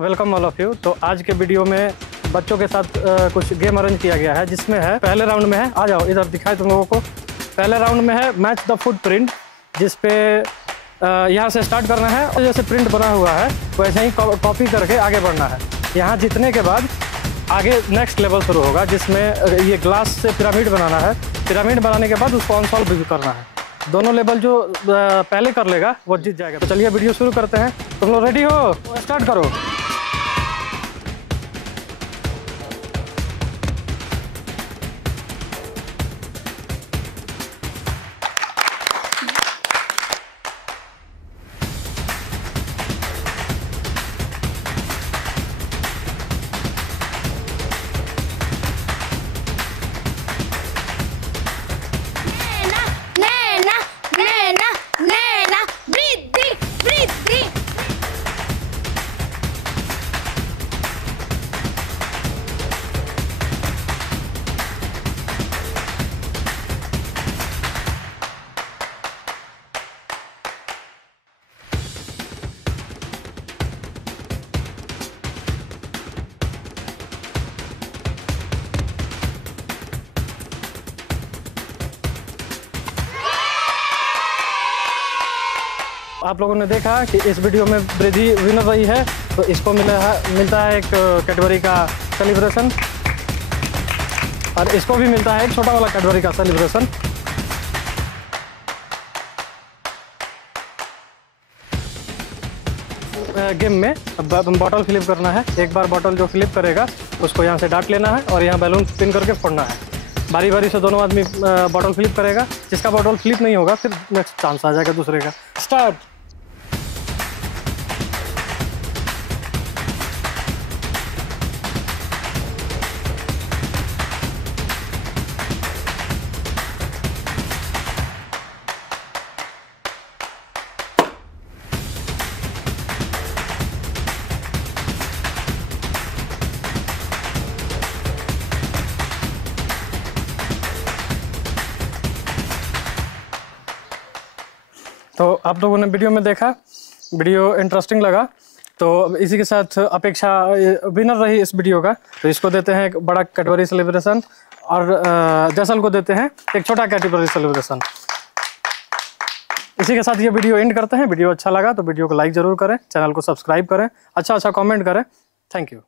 Welcome all of you. तो आज के वीडियो में बच्चों के साथ कुछ गेम अरेंज किया गया है, जिसमें है पहले राउंड में है, आ जाओ इधर दिखाए तुम लोगों को। पहले राउंड में है मैच द फुटप्रिंट, जिसपे यहाँ से स्टार्ट करना है और जैसे प्रिंट बना हुआ है वैसे ही कॉपी करके आगे बढ़ना है। यहाँ जीतने के बाद आगे नेक्स्ट लेवल शुरू होगा, जिसमें ये ग्लास से पिरामिड बनाना है। पिरामिड बनाने के बाद उसको अनसॉल्व भी करना है। दोनों लेवल जो पहले कर लेगा वो जीत जाएगा। तो चलिए वीडियो शुरू करते हैं। तुम लोग रेडी हो? स्टार्ट करो। आप लोगों ने देखा कि इस वीडियो में ब्रिद्धि विनर रही है, तो इसको मिलता है एक कैटेगरी का सेलिब्रेशन, और इसको भी मिलता है एक छोटा वाला कैटेगरी का सेलिब्रेशन। गेम में बॉटल फ्लिप करना है। एक बार बॉटल जो फ्लिप करेगा उसको यहाँ से डाट लेना है और यहाँ बैलून पिन करके फोड़ना है। बारी बारी से दोनों आदमी बॉटल फ्लिप करेगा। जिसका बॉटल फ्लिप नहीं होगा फिर नेक्स्ट चांस आ जाएगा दूसरे का। स्टार्ट। तो आप लोगों ने वीडियो में देखा, वीडियो इंटरेस्टिंग लगा, तो इसी के साथ अपेक्षा विनर रही इस वीडियो का। तो इसको देते हैं एक बड़ा कैटेगरी सेलिब्रेशन, और जैसल को देते हैं एक छोटा कैटेगरी सेलिब्रेशन। इसी के साथ ये वीडियो एंड करते हैं। वीडियो अच्छा लगा तो वीडियो को लाइक ज़रूर करें, चैनल को सब्सक्राइब करें, अच्छा कमेंट करें। Thank you.